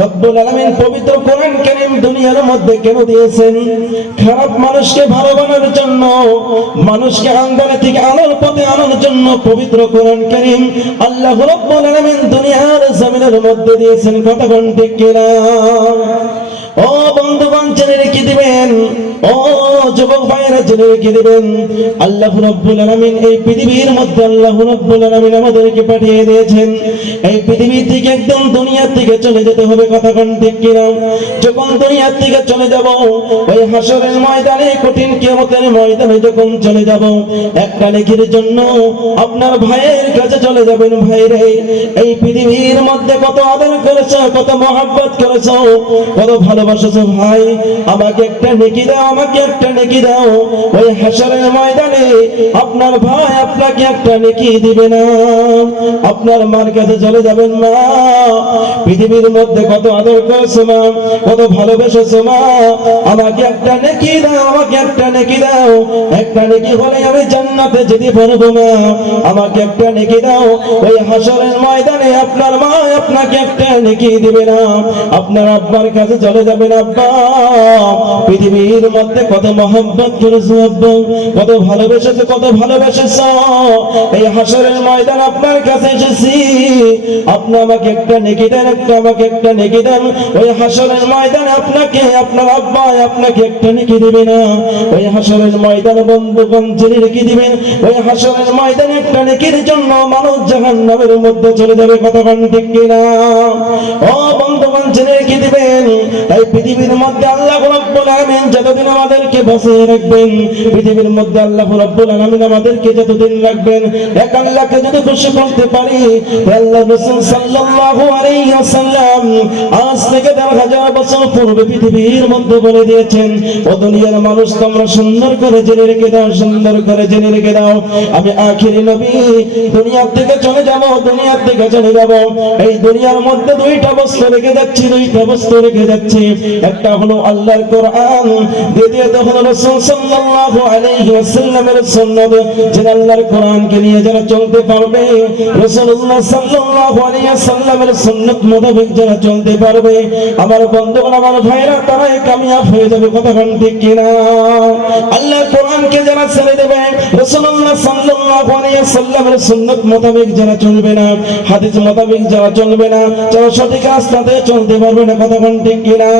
রব্বুল আলামিন পবিত্র কোরআন কারীম দুনিয়ার মধ্যে কেন দিয়েছেন? খারাপ মানুষকে ভালো বানানোর জন্য, মানুষকে আন্দারে থেকে আলোর পথে আনার জন্য পবিত্র কোরআন কারীম আল্লাহ রব্বুল আলামিন দুনিয়ার জমিনের মধ্যে দিয়েছেন। কত ঘন্টে কিনা ও জেনে রেখে দিবেন। ও যুবক ভাইরা জেনে রেখে দিবেন, আল্লাহ রাব্বুল আলামিন এই পৃথিবীর মধ্যে আল্লাহ রাব্বুল আলামিন আমাদেরকে পাঠিয়ে দিয়েছেন। এই পৃথিবী থেকে একদম দুনিয়া থেকে চলে যেতে হবে, কথা কোন ঠিক কিনা? যখন দুনিয়া থেকে চলে যাব, ওই হাসরের ময়দানে, কঠিন কিয়ামতের ময়দানে যখন চলে যাব, একটা নেকির জন্য আপনার ভাইয়ের কাছে চলে যাবেন, ভাইরে, এই পৃথিবীর মধ্যে কত আদর করেছ, কত মহাব্বত করেছ, কত ভালোবাসেছো, ভাই। আমাকে একটা নেকি দাও, আমাকে একটা নেকি দাও। ওই হাসরের ময়দানে আপনার ভাই আপনাকে একটা নেকি দিবে না। আপনার মার কাছে চলে যাবেন মা পৃথিবীর মধ্যে কত আদর করেছ মা, কত ভালোবেসেছো মা। আমাকে একটা নেকি দাও, আমাকে একটা নেকি দাও। একটা নেকি হলে আমি জান্নাতে যেতে পারব না। আমাকে একটা নেকি দাও। ওই হাসরের ময়দানে আপনার মা নেকি দিবে না। আপনার আব্বার কাছে চলে যাবেন আব্বা। পৃথিবীর মধ্যে কত মহব্বত করেছ আব্বা কত ভালোবেসেছো কত ভালোবেসেছো? এই হাসরের ময়দান আপনার কাছে এসেছি। আপনি আমাকে একটা নেকি দেন, একটা আমাকে একটা নেকি দেন। ওই হাসরের ময়দানে আপনাকে, আপনার আব্বা আপনাকে একটা নেকি দিবে না। ওই হাসরের ময়দানে বন্ধুগণ জেনে রেখে দিবেন। ওই হাসরের ময়দানে একটা নেকির জন্য মানুষ জাহান্নামের মধ্যে চলে যাবে কতক্ষণ ঠিক কিনা? ও বন্ধুগণ জেনে রেখে দিবেন। তাই পৃথিবীর মধ্যে আল্লাহ যতদিন আমাদেরকে বাঁচিয়ে রাখবেন, পৃথিবীর মধ্যে আল্লাহ রাব্বুল আলামিন আমাদেরকে যতদিন রাখবেন, এক আল্লাহকে যদি খুশি করতে পারি আল্লাহ রাসূল সাল্লাল্লাহু আজ থেকে দেড় হাজার বছর পূর্বে পৃথিবীর মধ্যে বলে দিয়েছেন, ও দুনিয়ার মানুষ তোমরা সুন্দর করে জেনে রেখে দাও, সুন্দর করে জেনে রেখে দাও। আমি আখিরি নবী, দুনিয়ার থেকে চলে যাব, দুনিয়ার থেকে চলে যাব। এই দুনিয়ার মধ্যে দুইটা রেখে যাচ্ছি, দুইটা রেখে যাচ্ছি। একটা হলো আল্লাহর কোরআন, দ্বিতীয়ত হলো রাসূল সাল্লাল্লাহু আলাইহি ওয়াসাল্লামের সুন্নাত আল্লাহর কোরআনকে নিয়ে যারা চলতে পারবে, রাসূলুল্লাহ সাল্লাল্লাহু আলাইহি ওয়াসাল্লামের সুন্নাত মোতাবেক যারা চলতে পারবে আমার বন্ধুগণ, আমার ভাইরা তারাই কামিয়াব হয়ে যাবে কতক্ষণ ঠিক কিনা? আল্লাহ কোরআনকে যারা ছেড়ে দেবে রসুল্লাহ সাল্লাল্লাহু আলাইহি সাল্লামের সুন্নাত মোতাবেক যারা চলবে না, হাদিস মোতাবেক যারা চলবে না যারা সঠিক রাস্তাতে চলতে পারবে না কতক্ষণ ঠিক কিনা?